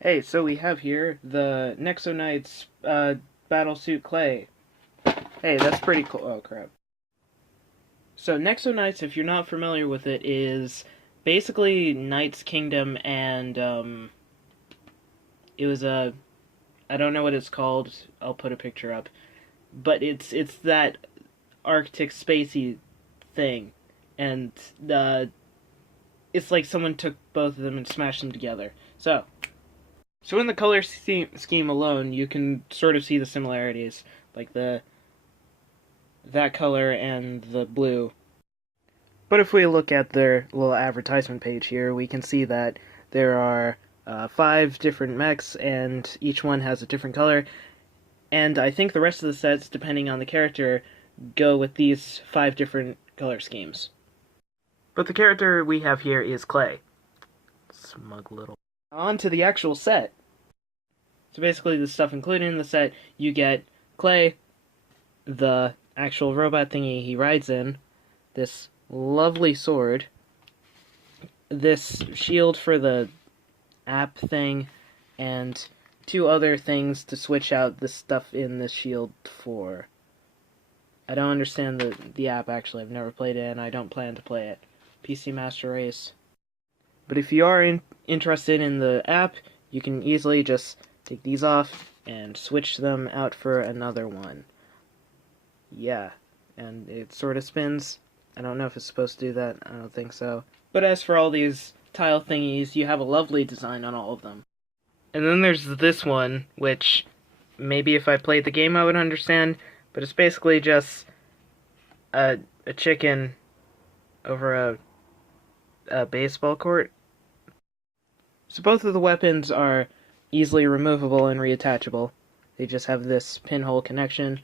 Hey, so we have here the Nexo Knights Battlesuit Clay. Hey, that's pretty cool. Oh, crap. So, Nexo Knights, if you're not familiar with it, is basically Knight's Kingdom, and it was a. I don't know what it's called. I'll put a picture up. But it's that Arctic spacey thing, and it's like someone took both of them and smashed them together. So in the color scheme alone, you can sort of see the similarities, like that color and the blue. But if we look at their little advertisement page here, we can see that there are 5 different mechs, and each one has a different color. And I think the rest of the sets, depending on the character, go with these 5 different color schemes. But the character we have here is Clay. Smug little. On to the actual set. So basically the stuff included in the set, you get Clay, the actual robot thingy he rides in, this lovely sword, this shield for the app thing, and 2 other things to switch out the stuff in this shield for. I don't understand the app, actually. I've never played it, and I don't plan to play it. PC Master Race. But if you are interested in the app, you can easily just take these off and switch them out for another one. Yeah, and it sort of spins. I don't know if it's supposed to do that. I don't think so. But as for all these tile thingies, you have a lovely design on all of them. And then there's this one, which maybe if I played the game I would understand, but it's basically just a chicken over a baseball court. So both of the weapons are easily removable and reattachable. They just have this pinhole connection.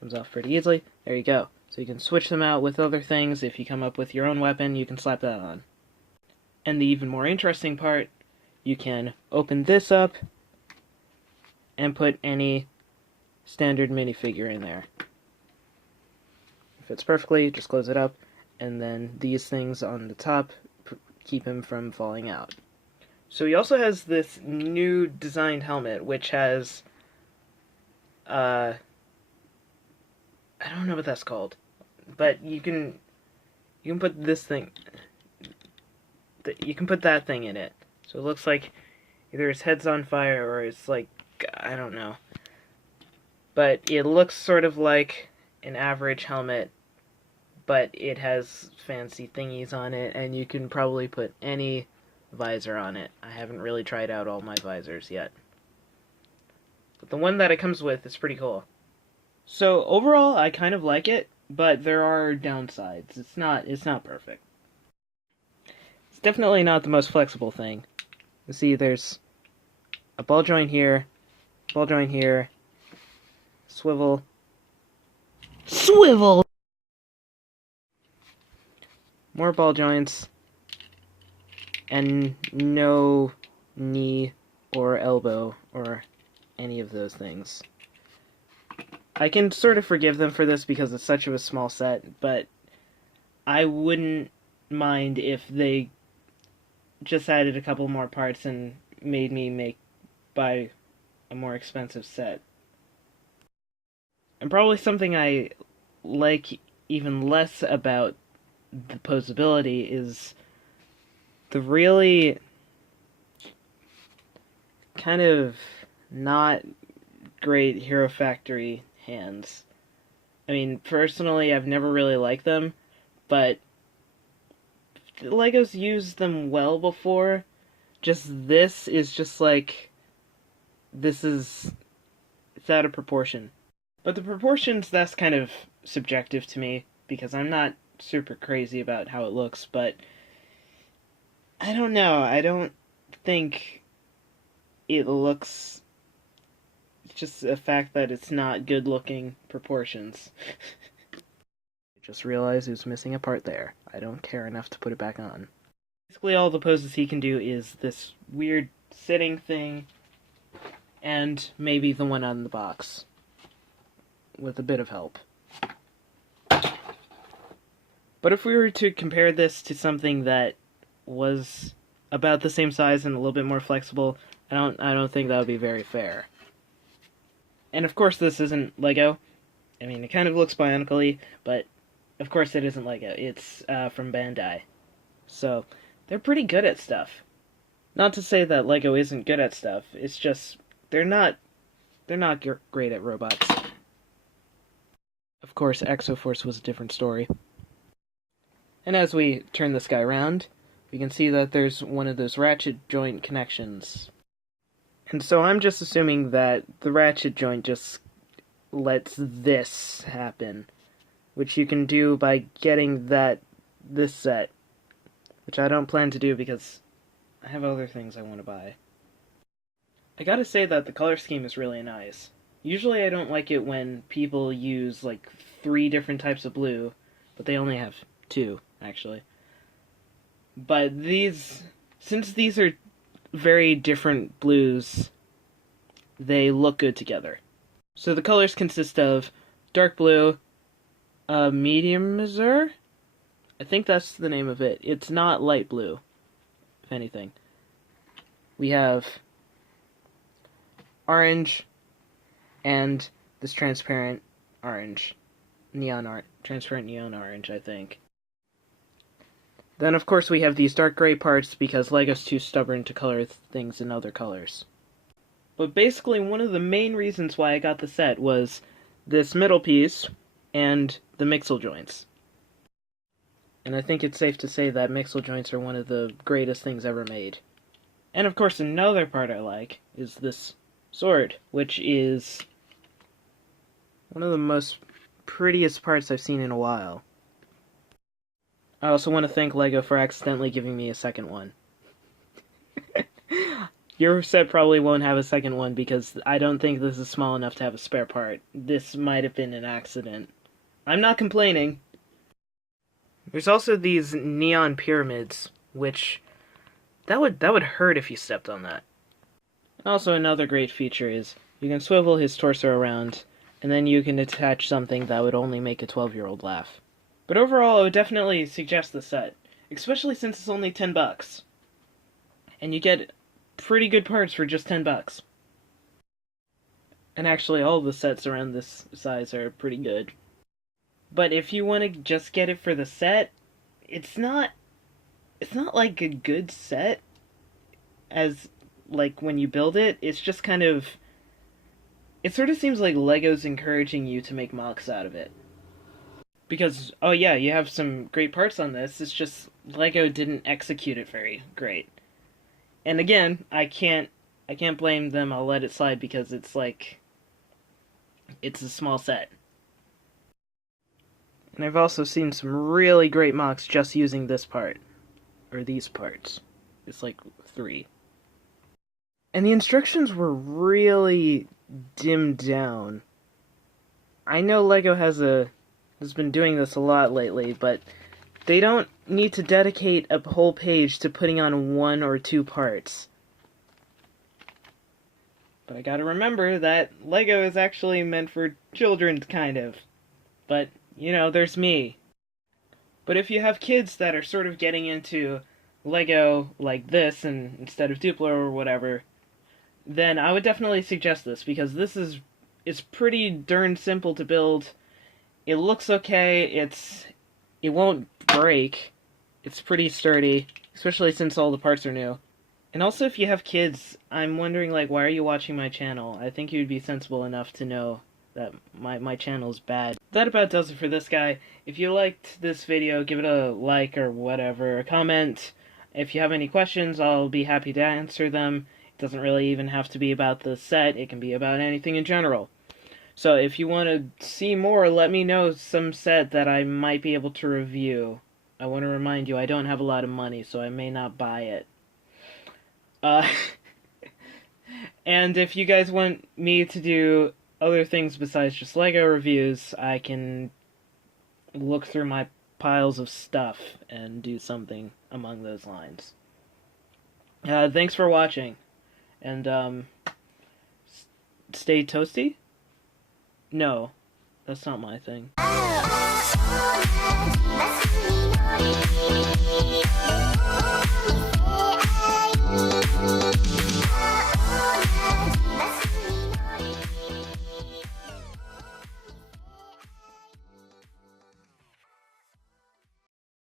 Comes off pretty easily. There you go. So you can switch them out with other things. If you come up with your own weapon, you can slap that on. And the even more interesting part, you can open this up and put any standard minifigure in there. It fits perfectly, just close it up, and then these things on the top keep him from falling out. So he also has this new designed helmet, which has, I don't know what that's called, but you can put this thing, you can put that thing in it. So it looks like either his head's on fire or it's like, I don't know. But it looks sort of like an average helmet, but it has fancy thingies on it, and you can probably put any visor on it. I haven't really tried out all my visors yet. But the one that it comes with is pretty cool. So overall, I kind of like it, but there are downsides. It's not perfect. It's definitely not the most flexible thing. You see, there's a ball joint here, swivel, more ball joints, and no knee or elbow or any of those things. I can sort of forgive them for this because it's such a small set, but I wouldn't mind if they just added a couple more parts and made me buy a more expensive set. And probably something I like even less about the posability is the really kind of not great Hero Factory hands. I mean, personally, I've never really liked them, but Legos used them well before. Just this is just like, it's out of proportion. But the proportions, that's kind of subjective to me, because I'm not super crazy about how it looks, but I don't know, I don't think it looks, it's just a fact that it's not good looking proportions. I just realized it was missing a part there. I don't care enough to put it back on. Basically all the poses he can do is this weird sitting thing, and maybe the one on the box, with a bit of help. But if we were to compare this to something that was about the same size and a little bit more flexible, I don't think that would be very fair. And of course this isn't Lego. I mean, it kind of looks Bionically, but of course it isn't Lego. It's from Bandai. So, they're pretty good at stuff. Not to say that Lego isn't good at stuff, it's just, they're not great at robots. Of course, Exoforce was a different story. And as we turn this guy around, we can see that there's one of those ratchet joint connections. And so I'm just assuming that the ratchet joint just lets this happen, which you can do by getting this set, which I don't plan to do because I have other things I want to buy. I gotta say that the color scheme is really nice. Usually I don't like it when people use like 3 different types of blue, but they only have 2, actually. But since these are very different blues, they look good together. So the colors consist of dark blue, medium azure? I think that's the name of it. It's not light blue, if anything. We have orange and this transparent orange. Transparent neon orange, I think. Then, of course, we have these dark gray parts because Lego's too stubborn to color things in other colors. But basically, one of the main reasons why I got the set was this middle piece and the mixel joints. And I think it's safe to say that mixel joints are one of the greatest things ever made. And of course, another part I like is this sword, which is one of the most prettiest parts I've seen in a while. I also want to thank LEGO for accidentally giving me a second one. Your set probably won't have a second one because I don't think this is small enough to have a spare part. This might have been an accident. I'm not complaining. There's also these neon pyramids, which that would hurt if you stepped on that. Also, another great feature is you can swivel his torso around, and then you can attach something that would only make a 12-year-old laugh. But overall, I would definitely suggest the set, especially since it's only $10. And you get pretty good parts for just $10. And actually, all the sets around this size are pretty good. But if you want to just get it for the set, it's not like a good set as like when you build it. It's just kind of, it sort of seems like LEGO's encouraging you to make mocks out of it. Because, oh yeah, you have some great parts on this, it's just LEGO didn't execute it very great. And again, I can't blame them, I'll let it slide because it's like, it's a small set. And I've also seen some really great mocks just using this part. Or these parts. It's like 3. And the instructions were really dimmed down. I know LEGO has been doing this a lot lately, but they don't need to dedicate a whole page to putting on 1 or 2 parts. But I gotta remember that LEGO is actually meant for children, kind of. But, you know, there's me. But if you have kids that are sort of getting into LEGO like this, and instead of Duplo or whatever, then I would definitely suggest this, because it's pretty darn simple to build. It looks okay, it won't break, it's pretty sturdy, especially since all the parts are new. And also, if you have kids, I'm wondering, like, why are you watching my channel? I think you'd be sensible enough to know that my channel's bad. That about does it for this guy. If you liked this video, give it a like or whatever, a comment. If you have any questions, I'll be happy to answer them. It doesn't really even have to be about the set, it can be about anything in general. So if you want to see more, let me know some set that I might be able to review. I want to remind you, I don't have a lot of money, so I may not buy it. And if you guys want me to do other things besides just LEGO reviews, I can look through my piles of stuff and do something among those lines. Thanks for watching, and stay toasty? No, that's not my thing.